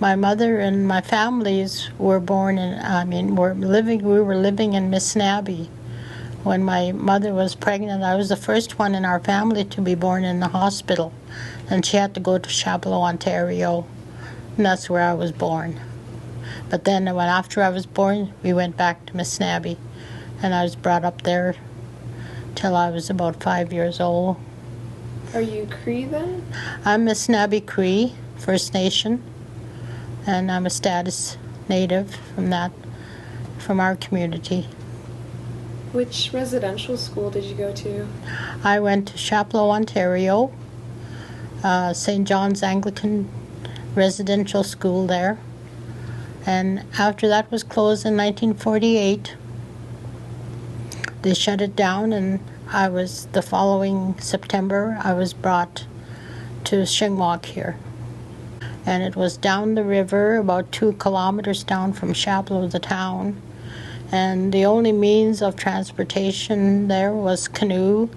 my mother and my families were born in, we were living in Missanabie. When my mother was pregnant, I was the first one in our family to be born in the hospital, and she had to go to Chapleau, Ontario, and that's where I was born. But then after I was born, we went back to Missanabie, and I was brought up there till I was about 5 years old. Are you Cree then? I'm Missanabie Cree First Nation, and I'm a status native from our community. Which residential school did you go to? I went to Chapleau, Ontario, St. John's Anglican Residential School there. And after that was closed in 1948, they shut it down, and the following September, I was brought to Shingwalk here. And it was down the river, about 2 kilometers down from Chapleau, the town. And the only means of transportation there was canoe,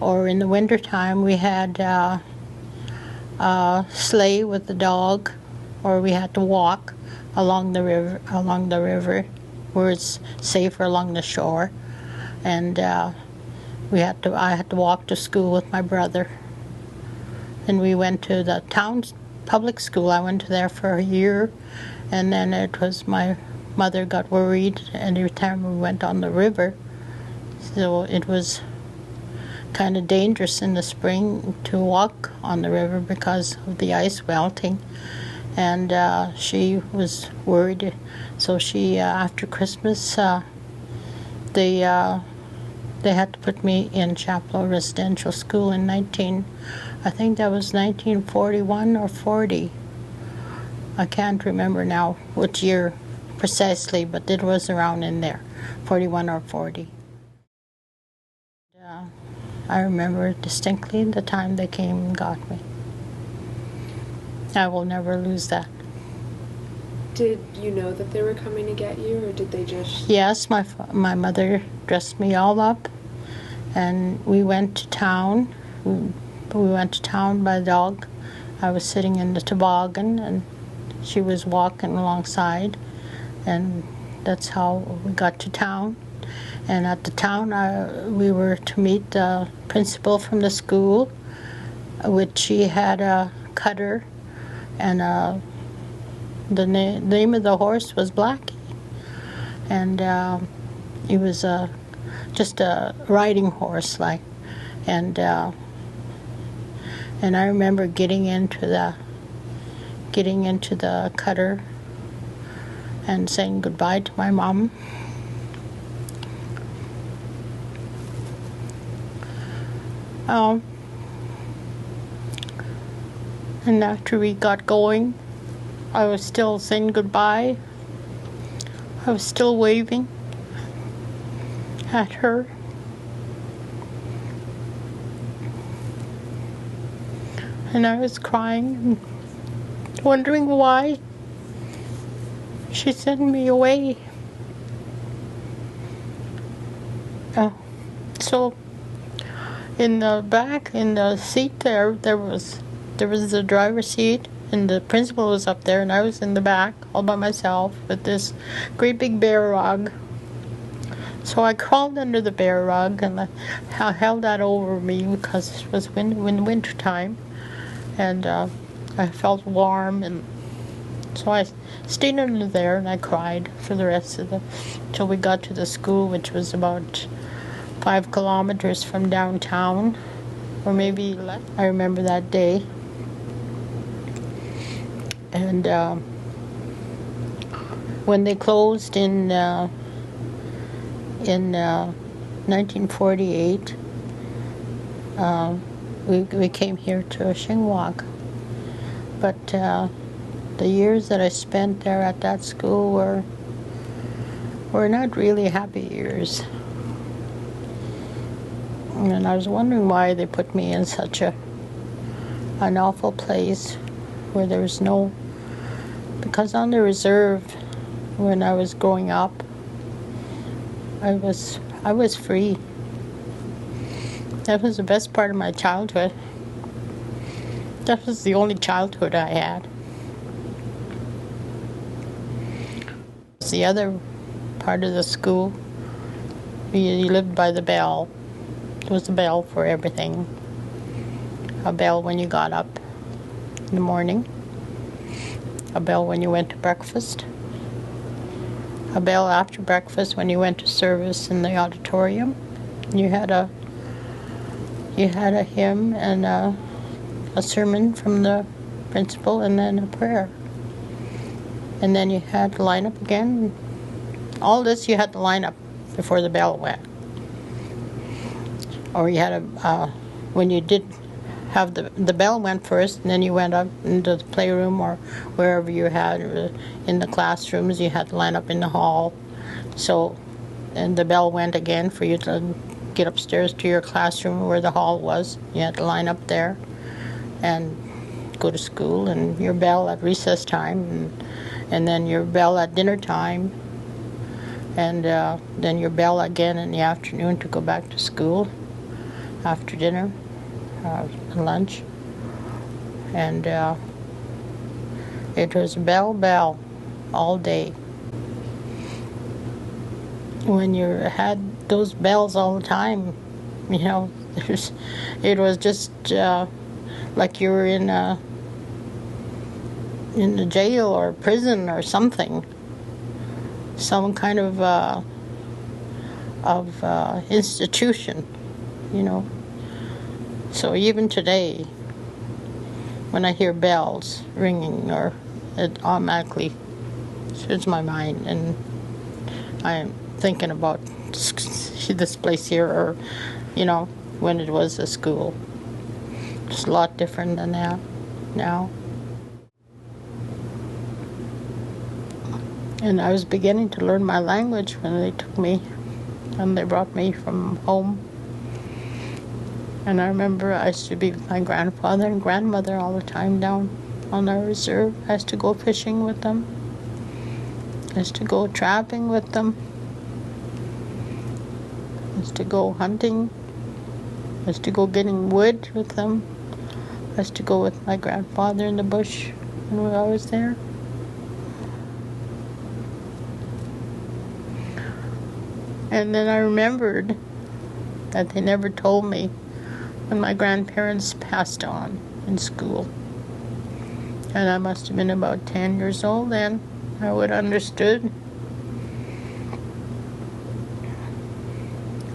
or in the wintertime we had a sleigh with the dog, or we had to walk along the river where it's safer along the shore. And I had to walk to school with my brother. And we went to the town's public school. I went to there for a year, and then it was my mother got worried every time we went on the river. So it was kind of dangerous in the spring to walk on the river because of the ice melting. And she was worried. So she, after Christmas, they had to put me in Chapleau Residential School in I think that was 1941 or 40. I can't remember now which year precisely, but it was around in there, 41 or 40. I remember distinctly the time they came and got me. I will never lose that. Did you know that they were coming to get you, or did they just... Yes, my mother dressed me all up, and we went to town. We went to town by the dog. I was sitting in the toboggan, and she was walking alongside, and that's how we got to town. And at the town, we were to meet the principal from the school, which she had a cutter, and the name of the horse was Blackie. And he was just a riding horse, like. And I remember getting into the cutter and saying goodbye to my mom. And after we got going, I was still saying goodbye. I was still waving at her. And I was crying, wondering why she sent me away. So in the back, in the seat there was the driver's seat, and the principal was up there, and I was in the back all by myself with this great big bear rug. So I crawled under the bear rug, and I held that over me because it was winter time, and I felt warm, and so I stayed under there, and I cried for the rest of till we got to the school, which was about 5 kilometers from downtown, or maybe less. I remember that day. And when they closed in 1948, we came here to Shingwalk. But the years that I spent there at that school were not really happy years. And I was wondering why they put me in such an awful place where there was no... Because on the reserve, when I was growing up, I was free. That was the best part of my childhood. That was the only childhood I had. the other part of the school. You lived by the bell. There was a bell for everything. A bell when you got up in the morning. A bell when you went to breakfast. A bell after breakfast when you went to service in the auditorium. You had a hymn and a sermon from the principal, and then a prayer. And then you had to line up again. All this you had to line up before the bell went. Or you had when you did have the bell went first, and then you went up into the playroom or wherever you had in the classrooms. You had to line up in the hall. So, and the bell went again for you to get upstairs to your classroom where the hall was. You had to line up there and go to school, and your bell at recess time, and then your bell at dinner time, and then your bell again in the afternoon to go back to school after dinner, lunch. And it was bell all day. When you had those bells all the time, you know, it was just like you were in a jail or prison or something, some kind of institution, you know. So even today, when I hear bells ringing, or it automatically shoots my mind, and I'm thinking about this place here, or, you know, when it was a school. It's a lot different than that now. And I was beginning to learn my language when they took me, and they brought me from home. And I remember I used to be with my grandfather and grandmother all the time down on our reserve. I used to go fishing with them. I used to go trapping with them. I used to go hunting. I used to go getting wood with them. I used to go with my grandfather in the bush when I was there. And then I remembered that they never told me when my grandparents passed on in school. And I must have been about 10 years old then. I would have understood.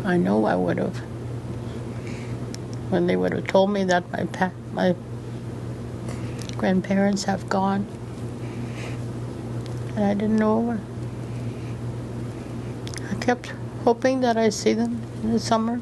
I know I would have. When they would have told me that my grandparents have gone. And I didn't know. I kept hoping that I'd see them in the summer.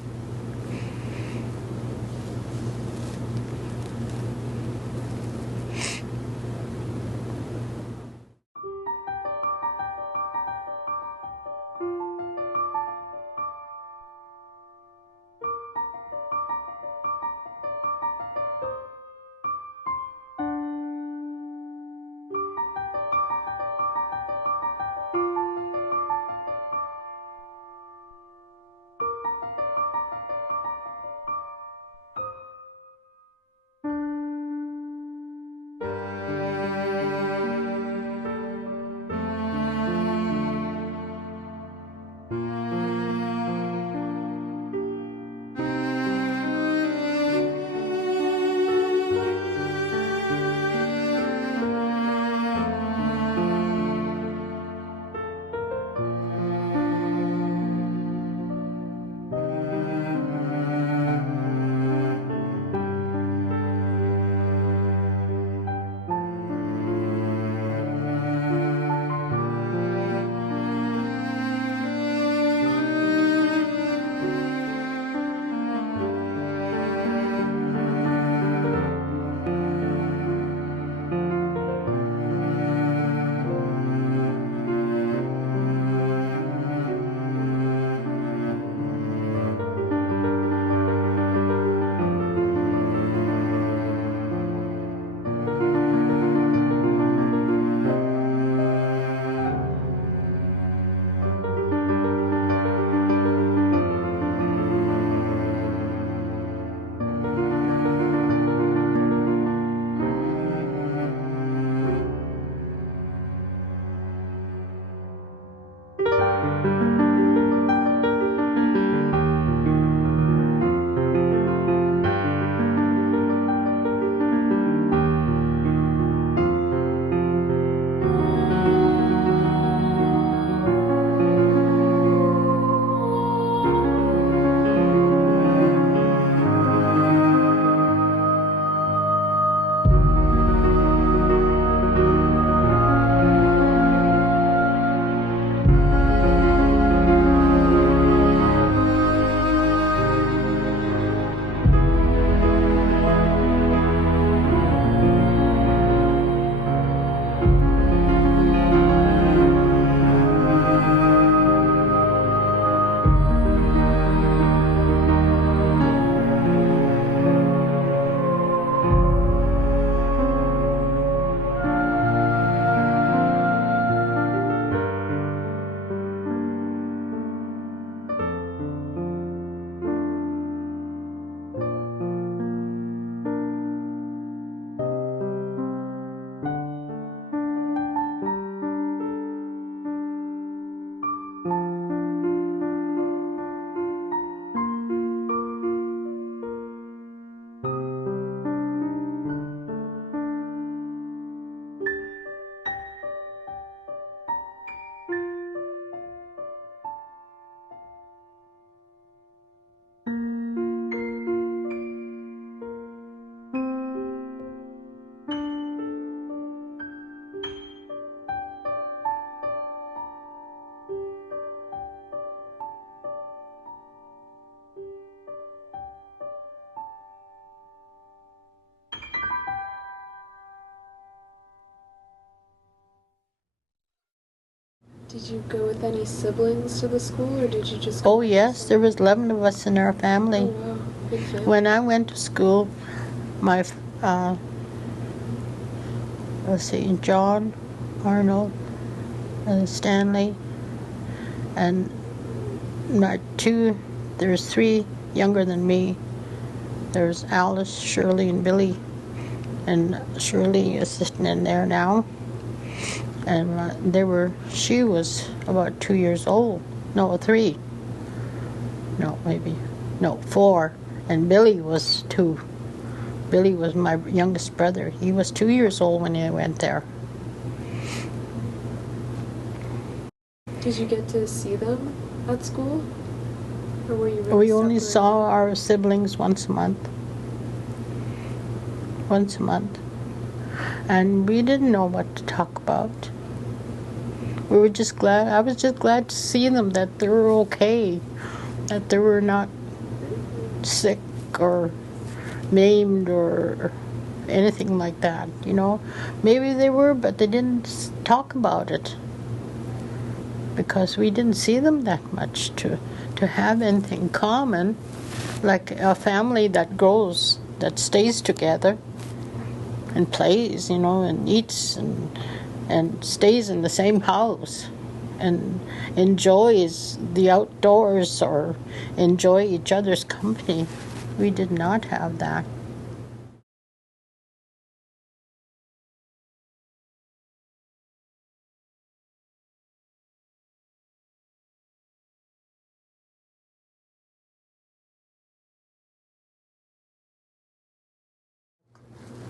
Did you go with any siblings to the school, or did you just go Oh by yes, yourself? there was 11 of us in our Oh, family. wow. Big family. When I went to school, my, St. John, Arnold, and Stanley, and there's 3 younger than me. There's Alice, Shirley, and Billy. And Shirley is sitting in there now. And she was about 2 years old. No, 3. No, maybe. No, 4. And Billy was 2. Billy was my youngest brother. He was 2 years old when I went there. Did you get to see them at school? Or were you really We only separated? saw our siblings once a month. Once a month. And we didn't know what to talk about. We were just glad, I was just glad to see them, that they were okay, that they were not sick or maimed or anything like that, you know. Maybe they were, but they didn't talk about it because we didn't see them that much to have anything common, like a family that grows, that stays together and plays, you know, and eats and stays in the same house and enjoys the outdoors or enjoy each other's company. We did not have that.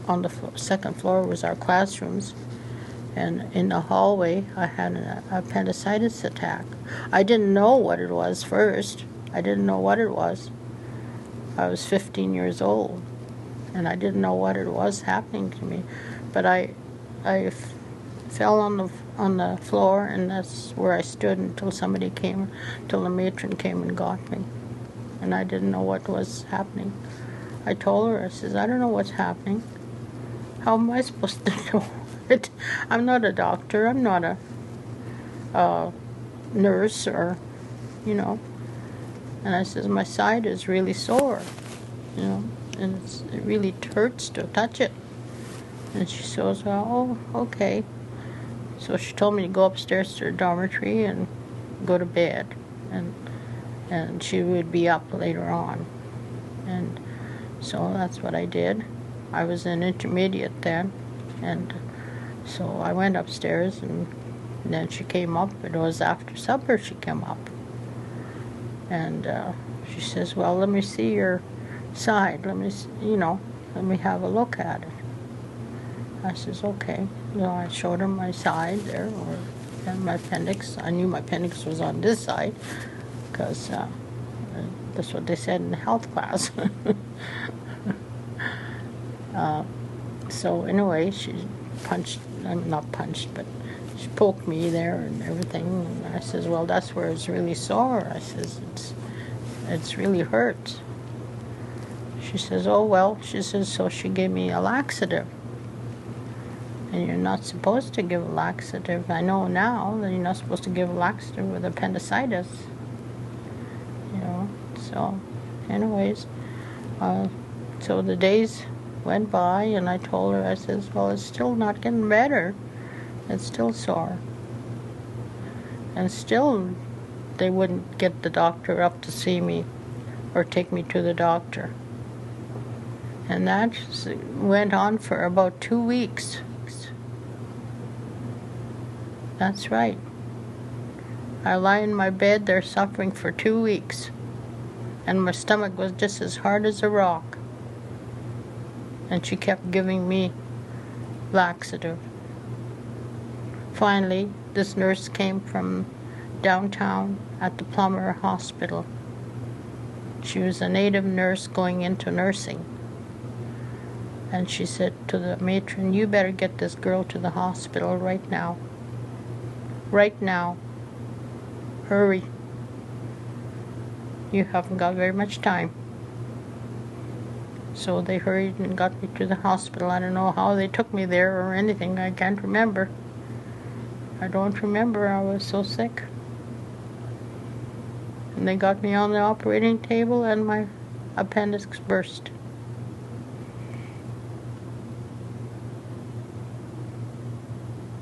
On the second floor was our classrooms, and in the hallway I had an appendicitis attack. I didn't know what it was first. I didn't know what it was. I was 15 years old, and I didn't know what it was happening to me. But I fell on the floor, and that's where I stood until the matron came and got me. And I didn't know what was happening. I told her, I says, I don't know what's happening. How am I supposed to know it? I'm not a doctor. I'm not a nurse or, you know. And I says, my side is really sore, you know, and it really hurts to touch it. And she says, well, oh, okay. So she told me to go upstairs to her dormitory and go to bed. And she would be up later on. And so that's what I did. I was in intermediate then, and so I went upstairs, and then she came up. It was after supper she came up, and she says, well, let me see your side. Let me have a look at it. I says, okay. So I showed her my side there, and my appendix. I knew my appendix was on this side, because that's what they said in the health class. So anyway, she not punched, but she poked me there and everything. And I says, well, that's where it's really sore. I says, it's really hurt. She says, oh, well, she says, so she gave me a laxative. And you're not supposed to give a laxative. I know now that you're not supposed to give a laxative with appendicitis. You know, so anyways, so the days went by, and I told her, I says, well, it's still not getting better. It's still sore. And still, they wouldn't get the doctor up to see me or take me to the doctor. And that went on for about 2 weeks. That's right. I lie in my bed there suffering for 2 weeks. And my stomach was just as hard as a rock. And she kept giving me laxative. Finally, this nurse came from downtown at the Plummer Hospital. She was a native nurse going into nursing. And she said to the matron, you better get this girl to the hospital right now. Right now. Hurry. You haven't got very much time. So they hurried and got me to the hospital. I don't know how they took me there or anything. I can't remember. I don't remember. I was so sick. And they got me on the operating table and my appendix burst.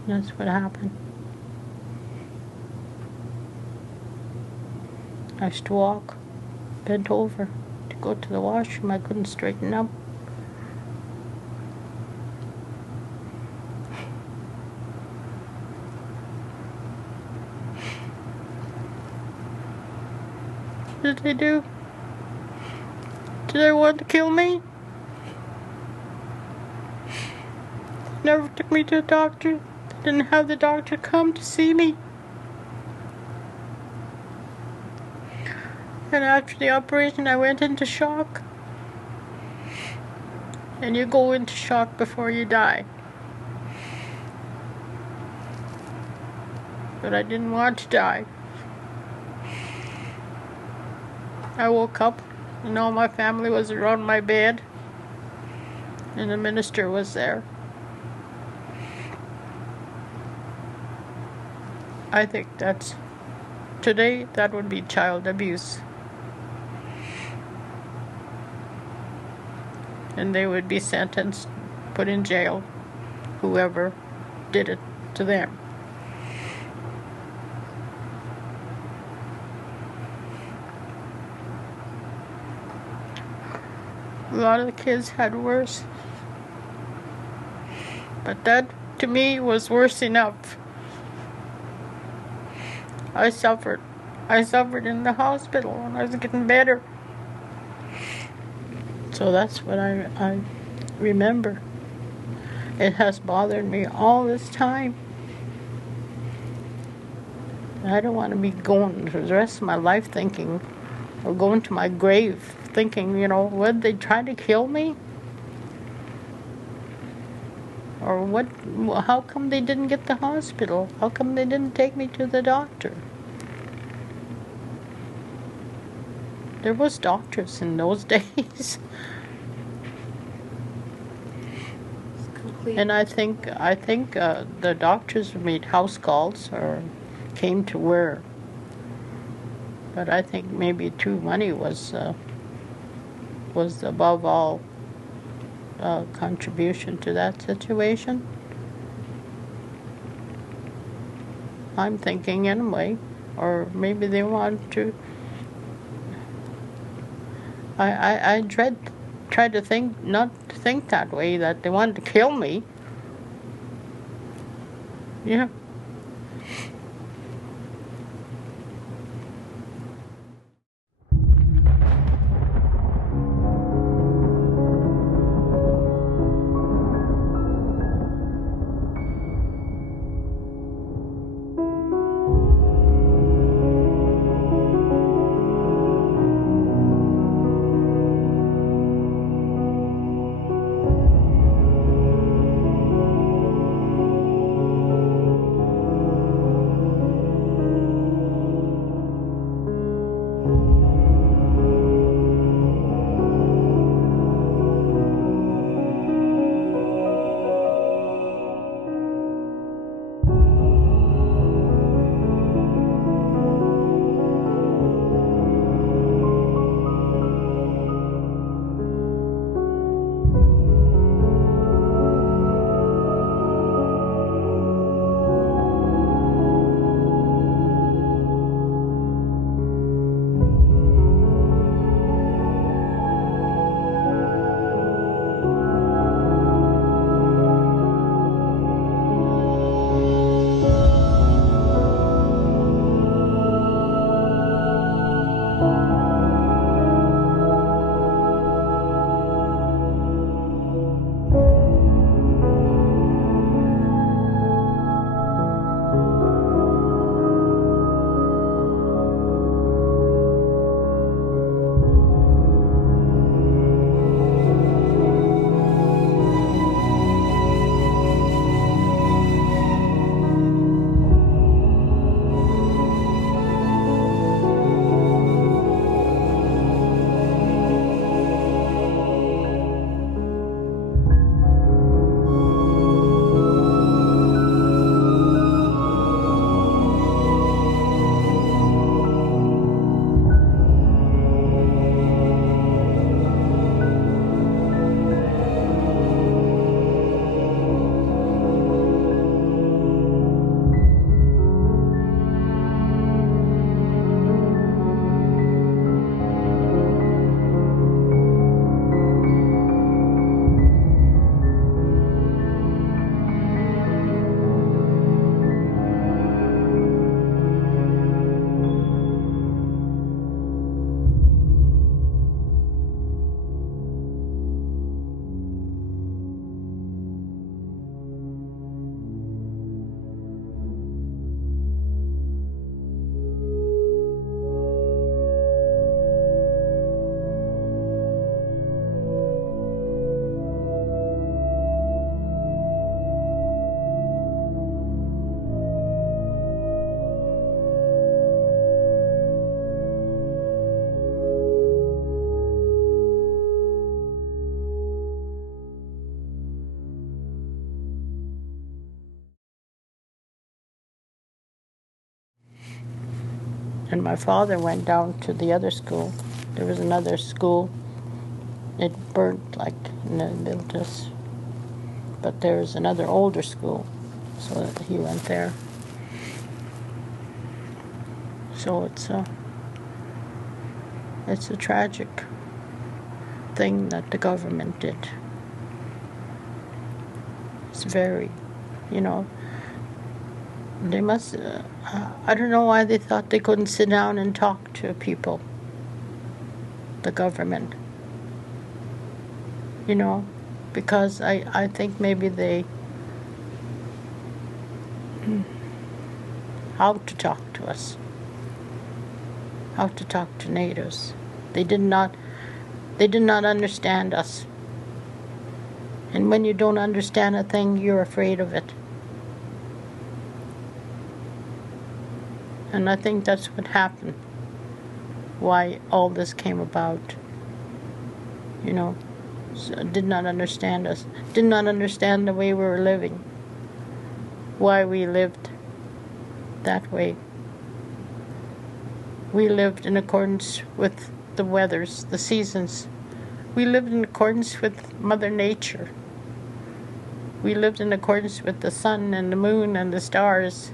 That's what happened. I used to walk, bent over to go to the washroom. I couldn't straighten up. What did they do? Did they want to kill me? Never took me to a doctor. They didn't have the doctor come to see me. And after the operation, I went into shock. And you go into shock before you die. But I didn't want to die. I woke up and all my family was around my bed. And the minister was there. I think today that would be child abuse. And they would be sentenced, put in jail, whoever did it to them. A lot of the kids had worse. But that, to me, was worse enough. I suffered. I suffered in the hospital and I was getting better. So that's what I remember. It has bothered me all this time. I don't want to be going the rest of my life thinking, or going to my grave thinking, would they try to kill me? Or what? How come they didn't get the hospital? How come they didn't take me to the doctor? There was doctors in those days. And I think the doctors made house calls or came to where. But I think maybe too money was above all contribution to that situation. I'm thinking anyway, or maybe they want to. I try to think, not to think that way, that they wanted to kill me. Yeah. And my father went down to the other school. There was another school. It burnt like in the villages. But there was another older school, so he went there. So it's a tragic thing that the government did. It's very, they must, I don't know why they thought they couldn't sit down and talk to people, the government. Because I think maybe they, how to talk to us, how to talk to natives. They did not understand us. And when you don't understand a thing, you're afraid of it. And I think that's what happened, why all this came about. So did not understand us, did not understand the way we were living, why we lived that way. We lived in accordance with the weathers, the seasons. We lived in accordance with Mother Nature. We lived in accordance with the sun and the moon and the stars.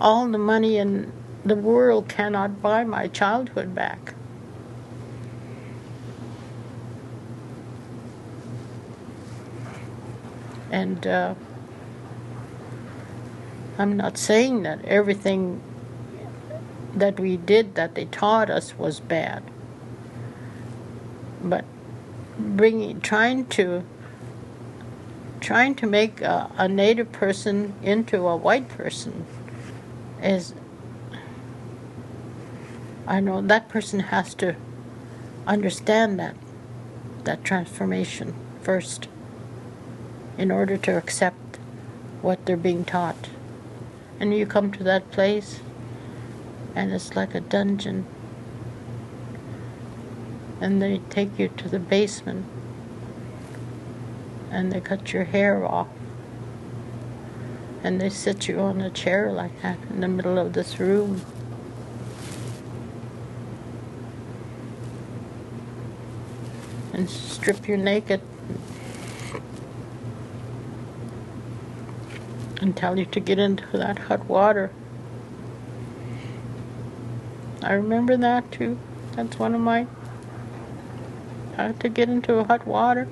All the money in the world cannot buy my childhood back. And I'm not saying that everything that we did, that they taught us, was bad. But trying to make a Native person into a white person is, I know that person has to understand that transformation first in order to accept what they're being taught. And you come to that place and it's like a dungeon, and they take you to the basement and they cut your hair off and they sit you on a chair like that in the middle of this room. And strip you naked and tell you to get into that hot water. I remember that too. That's one of my. I had to get into hot water.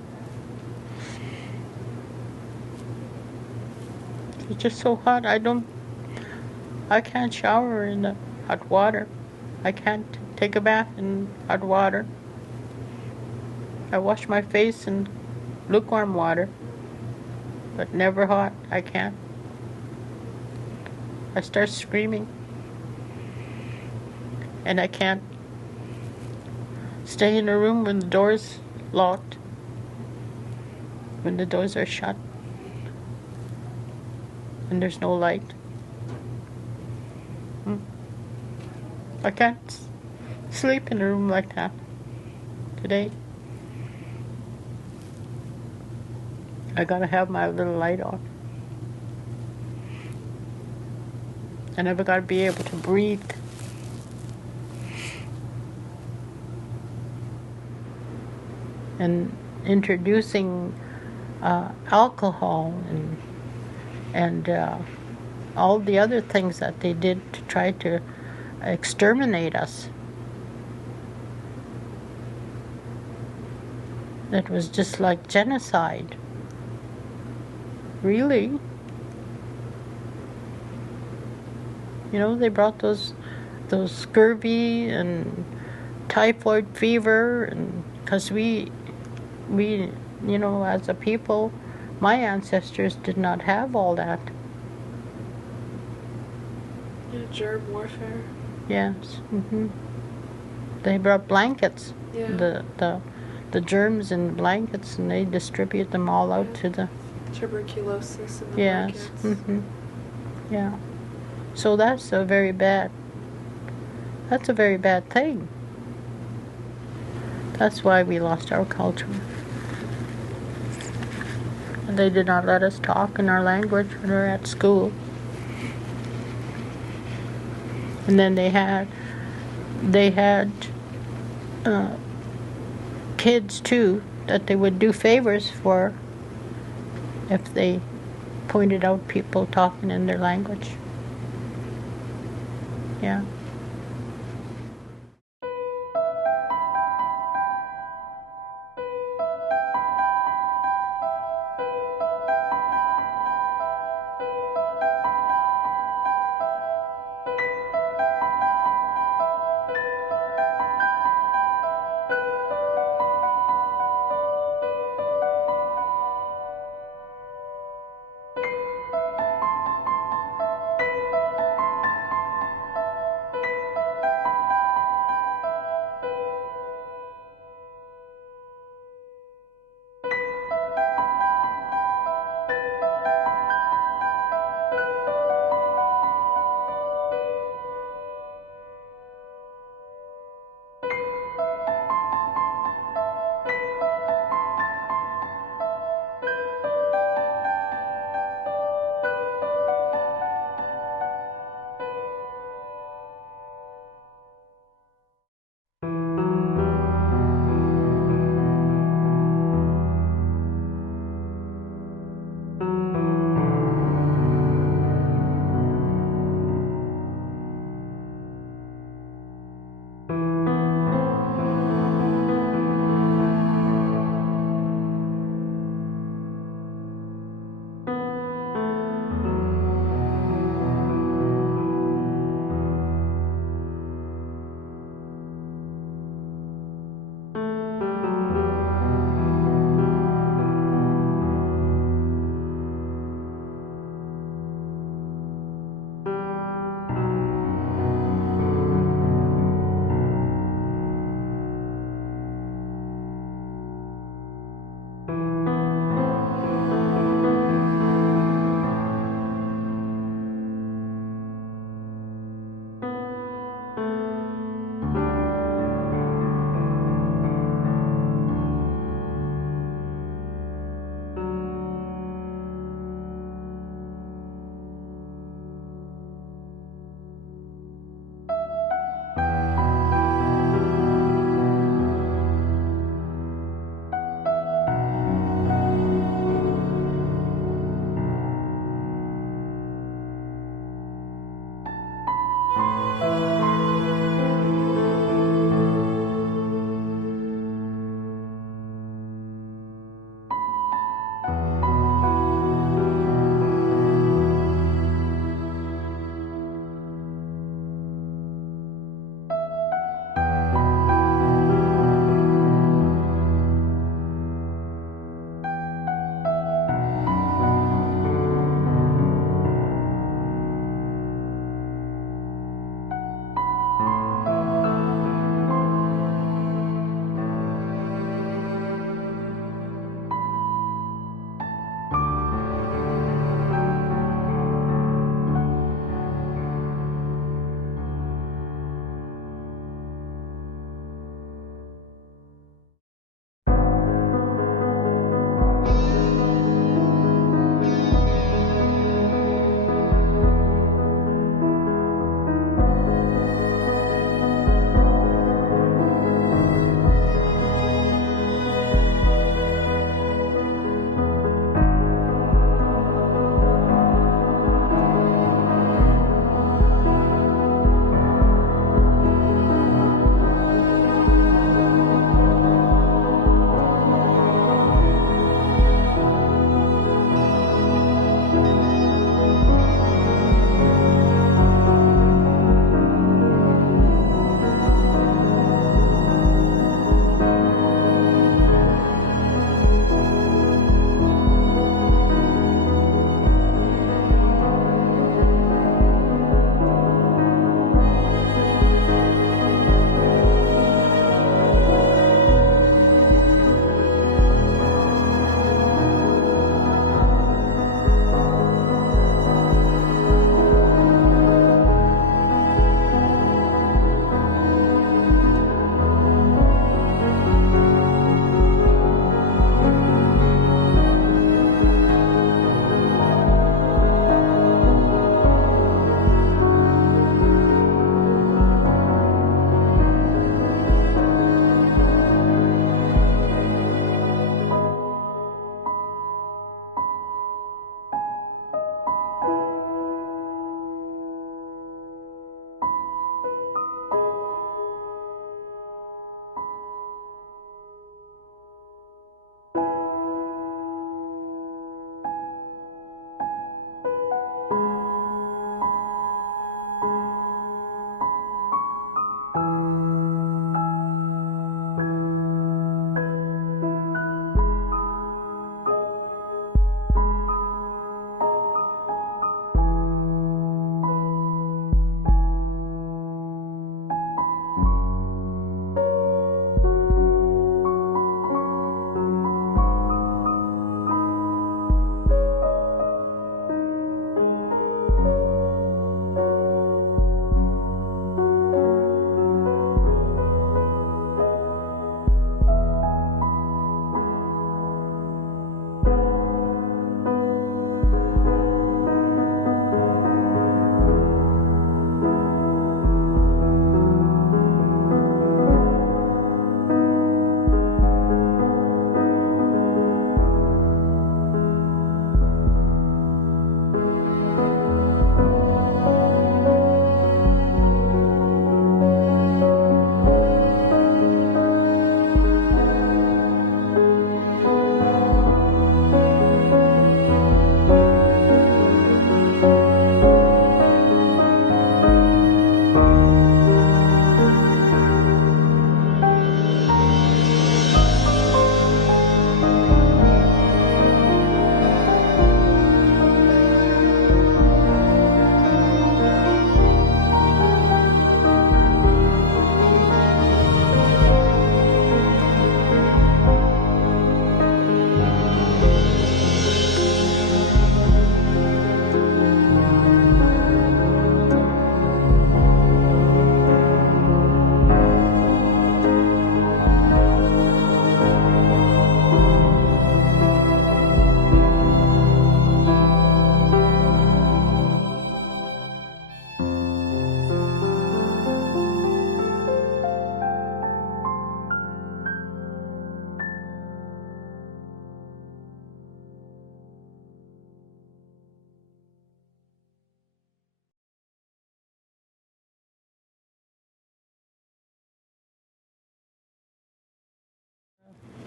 It's just so hot. I can't shower in the hot water. I can't take a bath in hot water. I wash my face in lukewarm water, but never hot. I can't. I start screaming. And I can't stay in a room when the door's locked, when the doors are shut, and there's no light. I can't sleep in a room like that today. I gotta have my little light on. And I've gotta be able to breathe. And introducing alcohol and all the other things that they did to try to exterminate us. It was just like genocide. Really. You know, they brought those scurvy and typhoid fever, and because we, you know, as a people, my ancestors did not have all that. Yeah, germ warfare. Yes. They brought blankets. Yeah. The germs in blankets, and they distribute them all out to the. Tuberculosis in the Yes. blankets. Yeah. So that's a very bad thing. That's why we lost our culture. And they did not let us talk in our language when we were at school. And then they had kids too that they would do favors for if they pointed out people talking in their language. Yeah.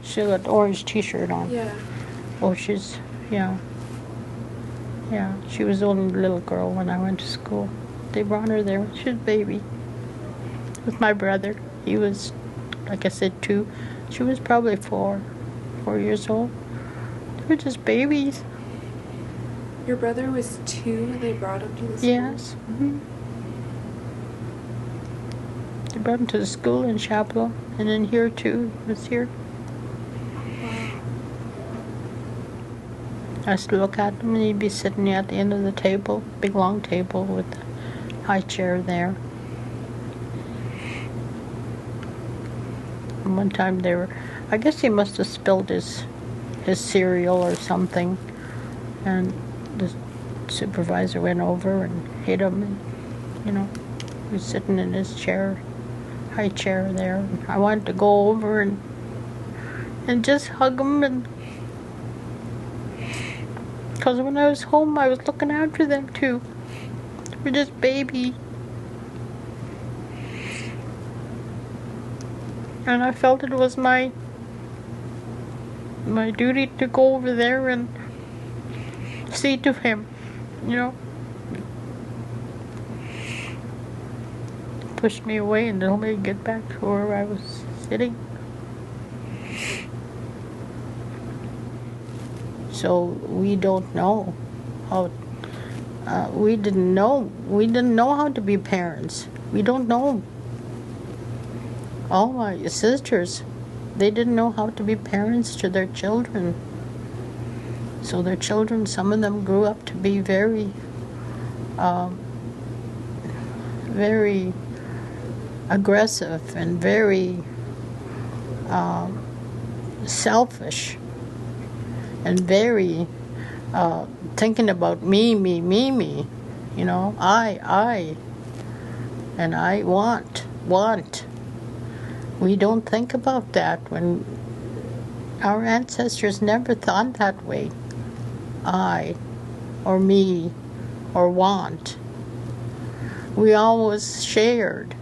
She got orange t-shirt on. Yeah. Oh, yeah. Yeah, she was only a little girl when I went to school. They brought her there. She was a baby. With my brother. He was, like I said, 2. She was probably 4 years old. They were just babies. Your brother was 2 when they brought him to the school? Yes. They brought him to the school in Chapleau, and then here too. He was here. Wow. I used to look at him, and he'd be sitting at the end of the table, big long table with a high chair there. And one time I guess he must have spilled his cereal or something, and the supervisor went over and hit him, and he was sitting in his chair, high chair there. And I wanted to go over and just hug him, and because when I was home, I was looking after them too. They were just baby. And I felt it was my duty to go over there and see to him, Pushed me away and told me to get back to where I was sitting. So we don't know how. We didn't know. We didn't know how to be parents. We don't know. All my sisters, they didn't know how to be parents to their children. So their children, some of them grew up to be very, very aggressive and very selfish and very thinking about me, I, and I want. We don't think about that when our ancestors never thought that way. I, or me, or want. We always shared.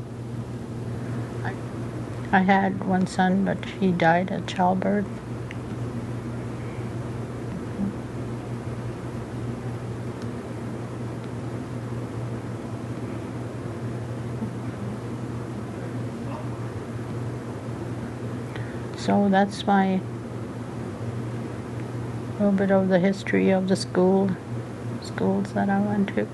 I had one son, but he died at childbirth. So that's my little bit of the history of the schools that I went to.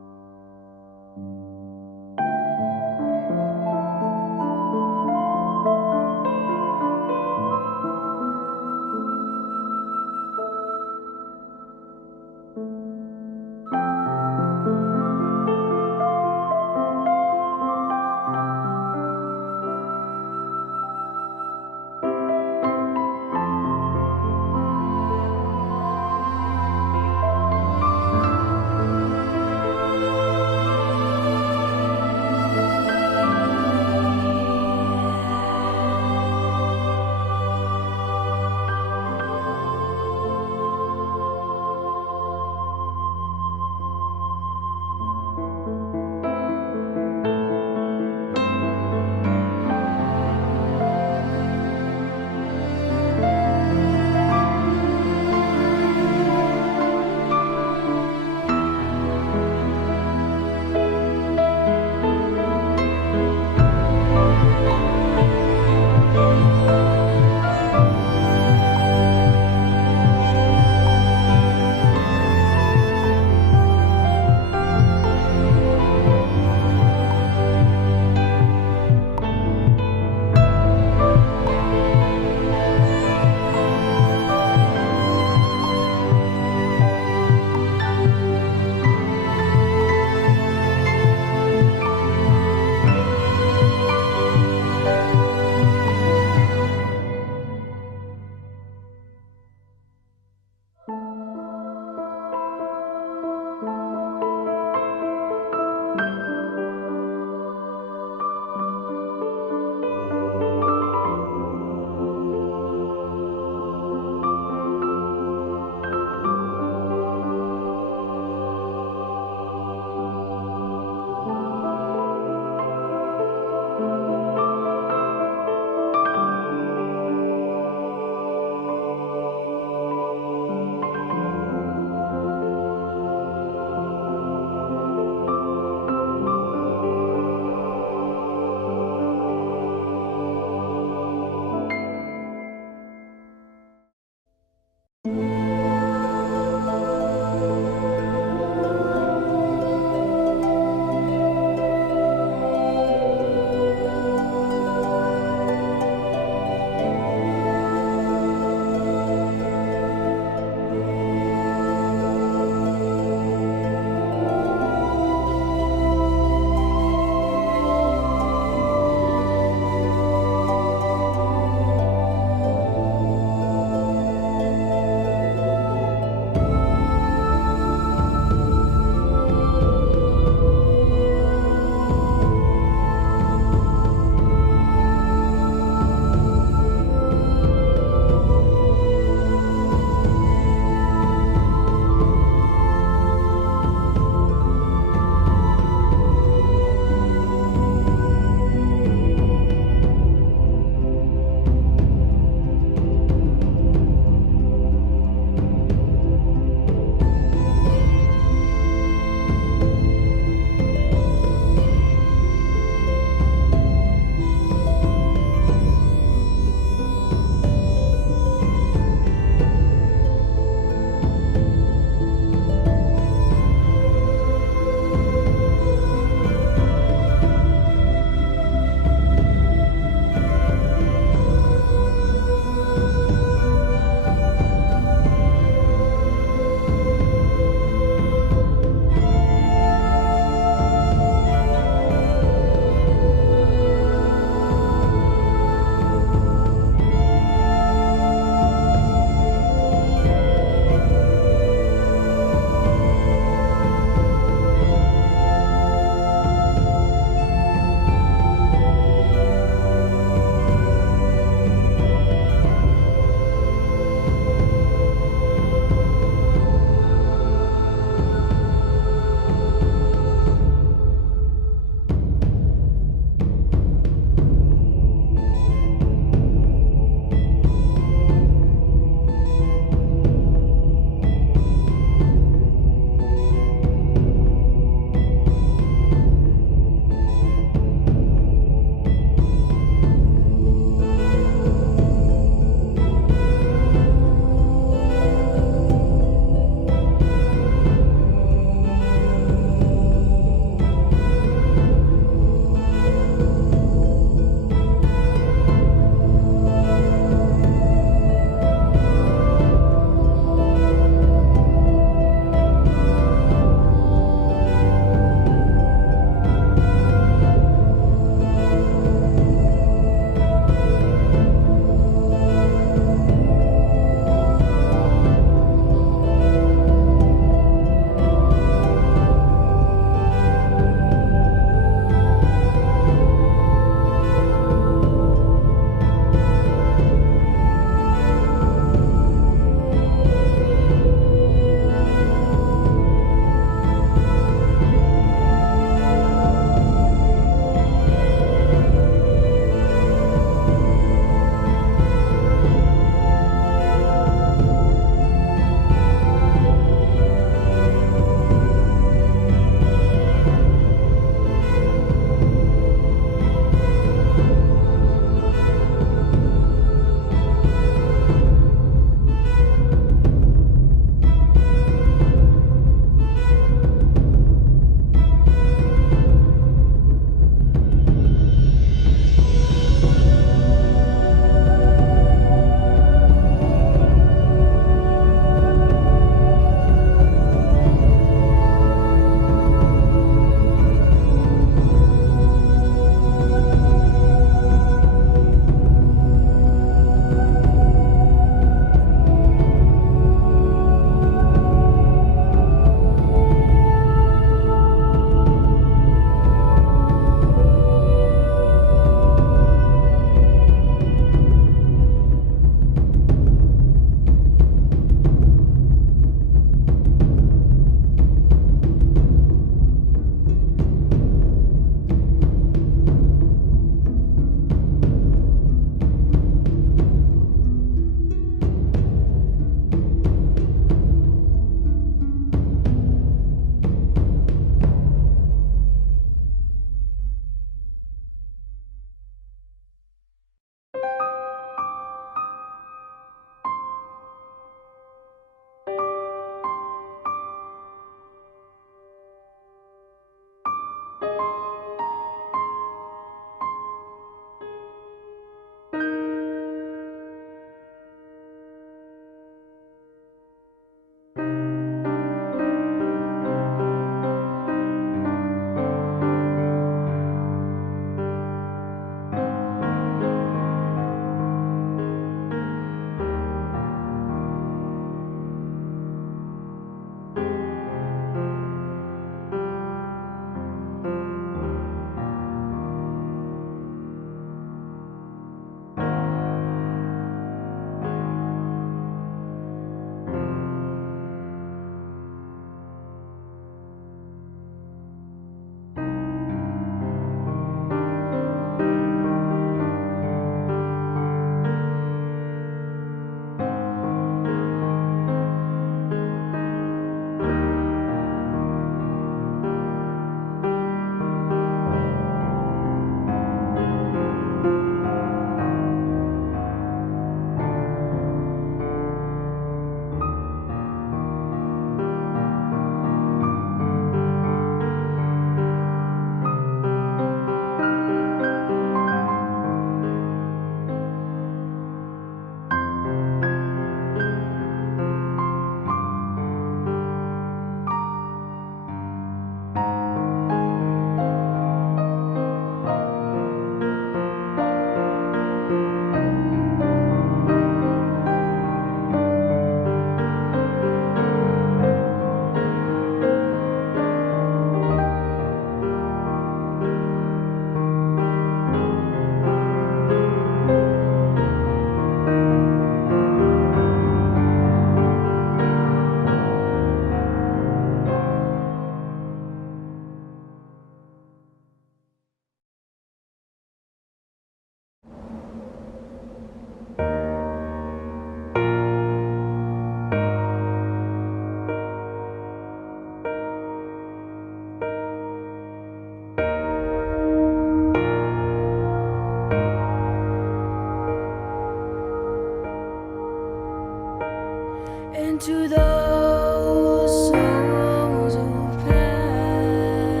into those souls who passed,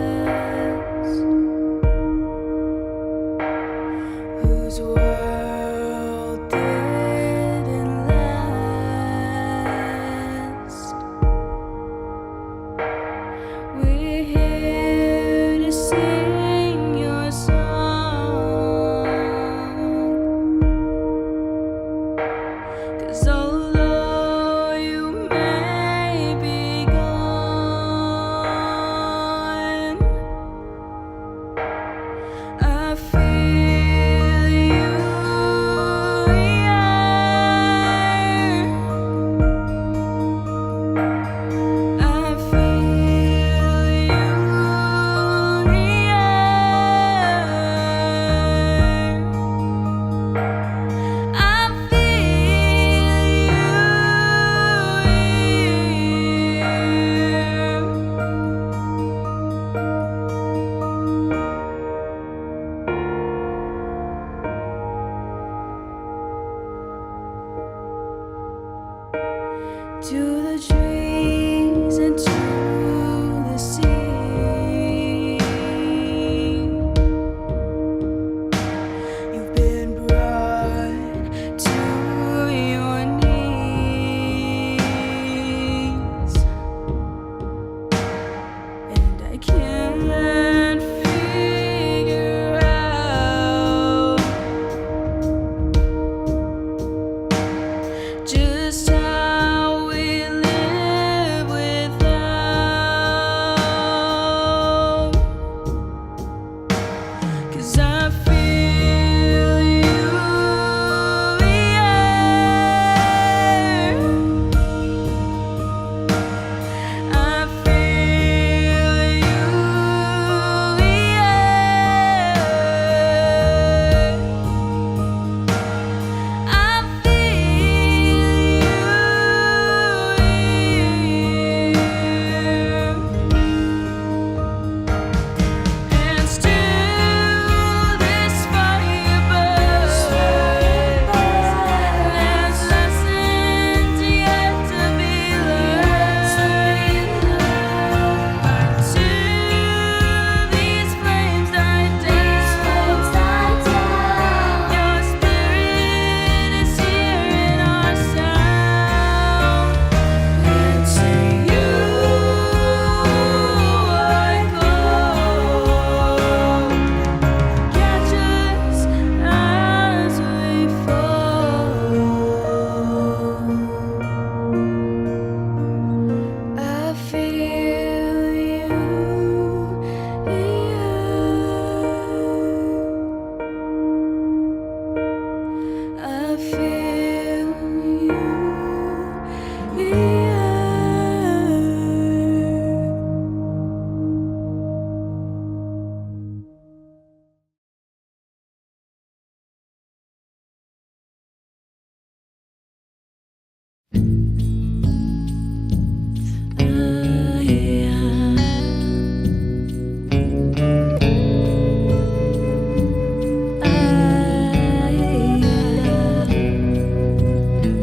whose world didn't last. We're here to sing your song, 'cause although you may be gone, I feel you here. I feel you here. I to the trees and to the sea, you've been brought to your knees, and I can't figure out just how we live without, 'cause I feel you here. I feel you here. I feel and still this fire burns. There's lessons yet to be learned until these flames die down. Your spirit is here in our sound, and to you I go. Catch us as we fall. I feel you here. I feel you here.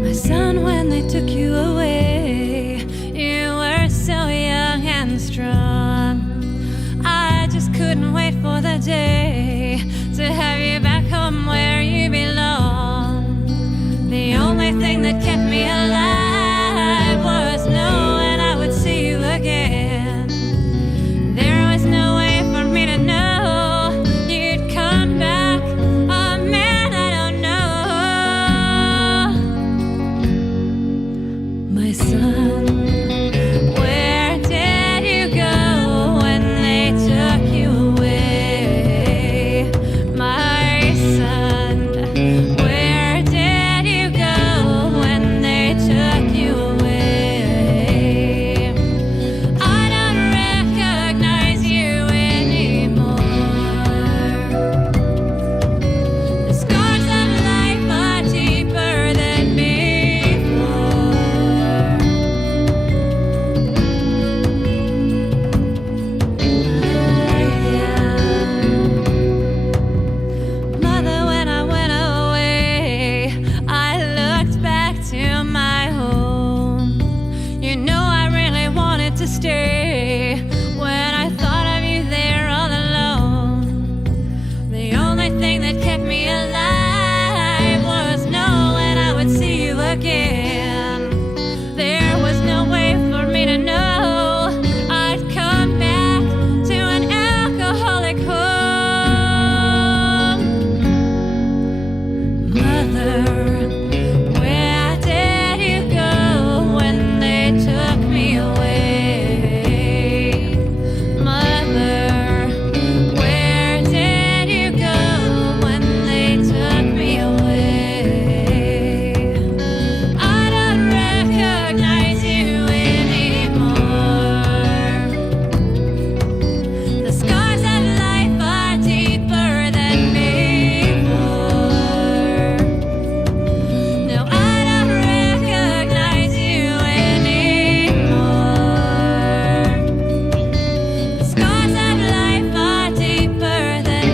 My son, when they took you away, you were so young and strong. I just couldn't wait for the day to have you back home where you belong. The only thing that kept me alive was knowing I would see you again. There was no way for me to know you'd come back. Oh man, I don't know. My son, where did you go when they took you away? My son, where did you go when they took you away? I don't recognize you anymore. The scars of life are deeper than before. stay when I thought of you there all alone. The only thing that kept me alive was knowing I would see you again. There was no way for me to know I'd come back to an alcoholic home. Mother, where did you go when they took me away? Mother, where did you go when they took me away? I don't recognize you anymore. The scars of life are deeper than before. No, I don't recognize you anymore. The scars of life are deeper than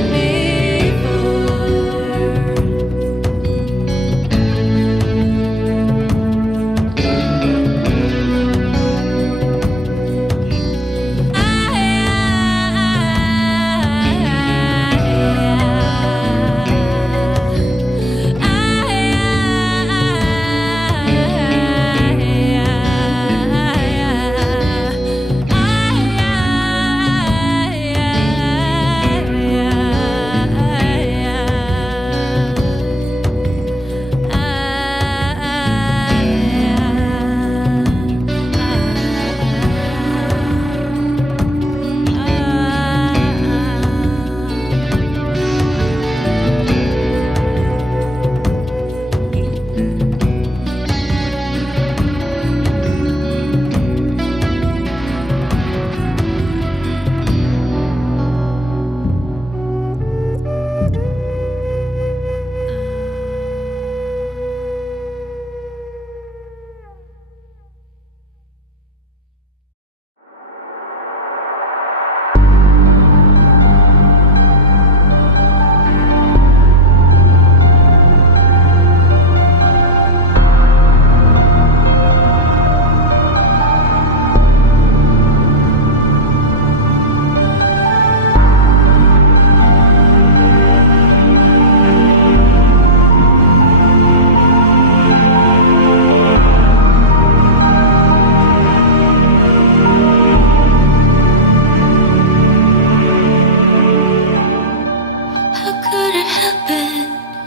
how could it happen?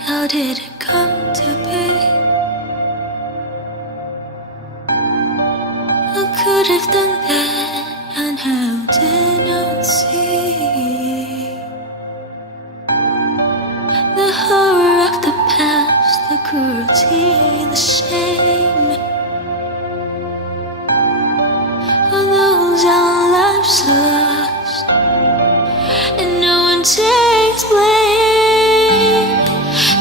How did it come to be? Who could have done that? And how did not see the horror of the past, the cruelty, the shame of those our lives lost, and no one takes blame.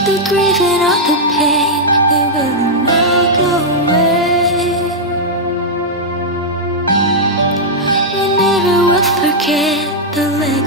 The grief and all the pain, they will not go away. We never will forget the legacy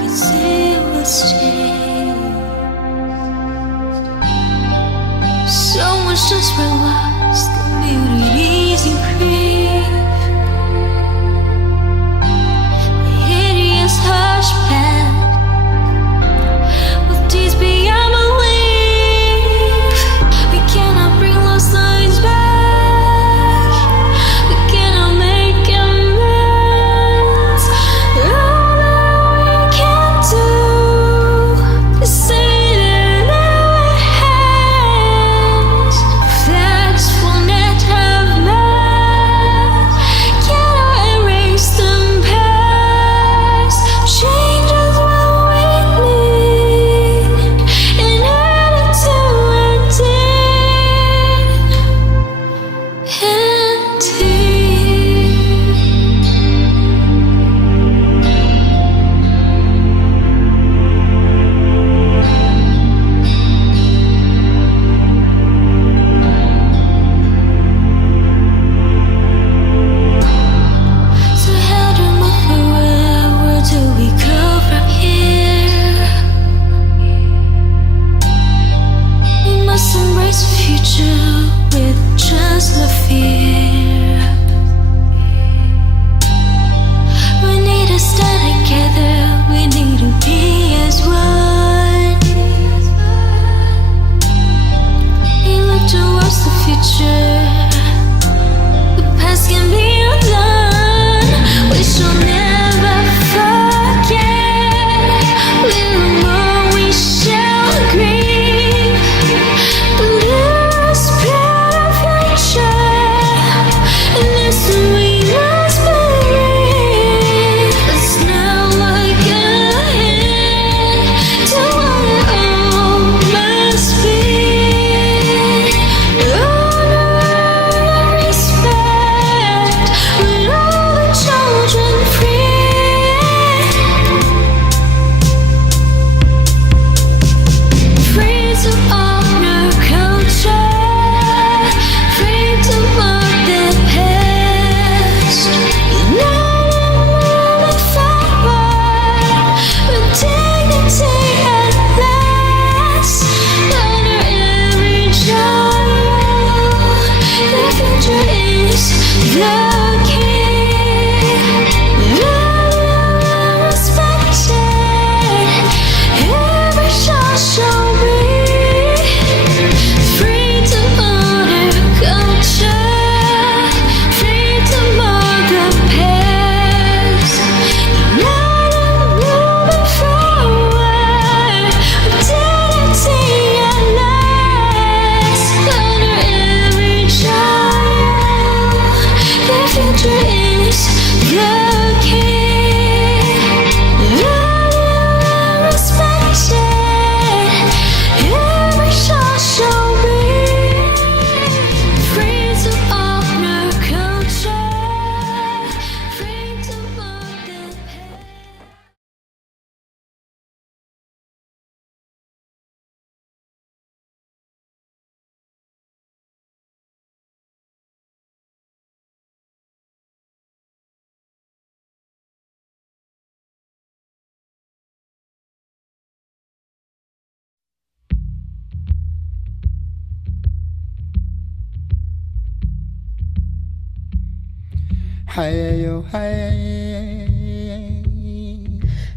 Hey-yo, hey,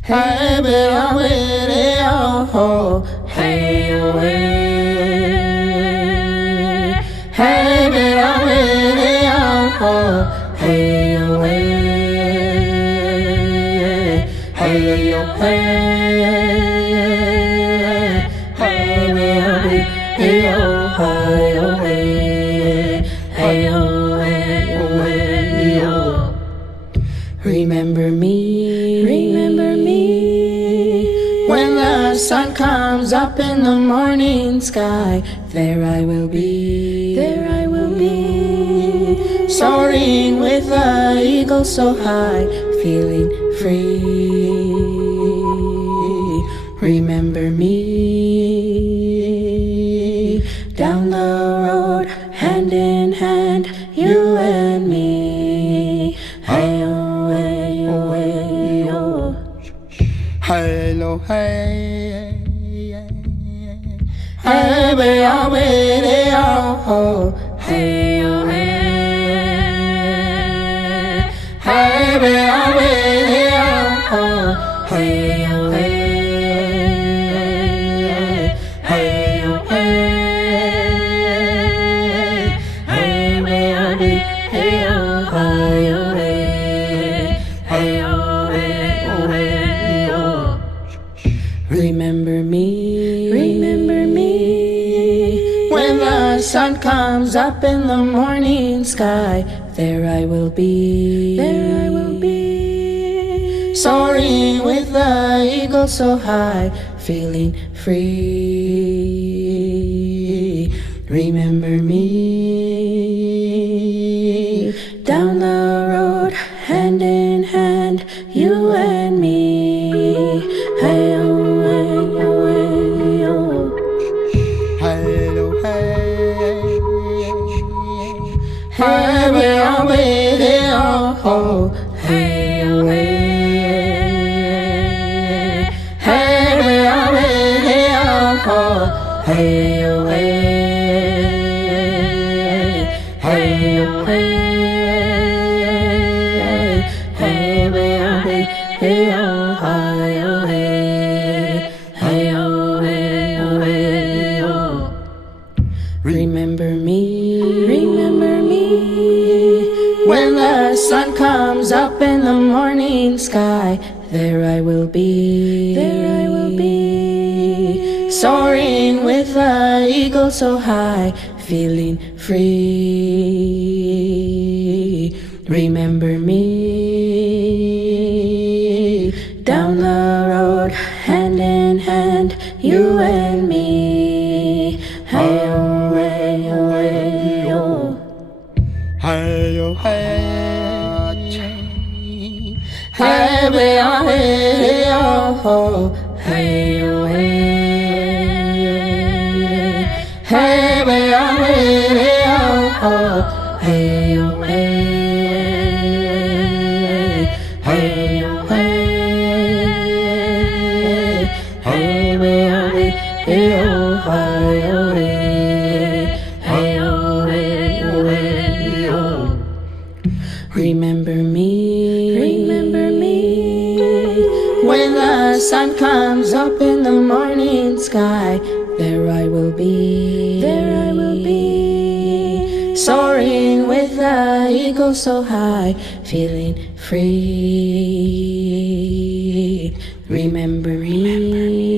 hey, be-yo, be-yo, hey-yo, hey, be-yo, be-yo, hey-yo, hey-yo, hey, be-yo, be-yo, hey-yo, hey-yo, remember me, when the sun comes up in the morning sky, there I will be, soaring with the eagle so high, feeling free. Remember me, down the road, hand in hand, you and me. Hey-oh, hey-oh, hey-oh. Hey-lo, hey, hey, be-oh, be-oh, hey-oh, hey, be-oh, be-oh, hey-oh, hey-oh, hey, be-oh, be-oh, hey-oh. Remember me, when the sun comes up in the morning sky, there I will be, soaring with the eagle so high, feeling free. Remember me, down the road, hand in hand, you and me. Hey-oh, hey-oh, hey-oh. Hey-oh, hey, hey, be-oh, be-oh, hey-oh, hey, be-oh, be-oh, hey-oh, hey-oh, hey, be-oh, be-oh, hey-oh. Remember me, when the sun comes up in the morning sky, there I will be, soaring with the eagle so high, feeling free. Remember me, down the road, hand in hand, you and me. Hey-oh, hey-oh, hey-oh. Hey-oh, hey, hey, be-oh, be-oh, hey-oh, hey, be-oh, be-oh, hey-oh, hey-oh, hey, be-oh, be-oh, hey-oh, hey-oh. Remember me, when the sun comes up in the morning sky, there I will be, soaring with the eagle so high, feeling free. Remember me.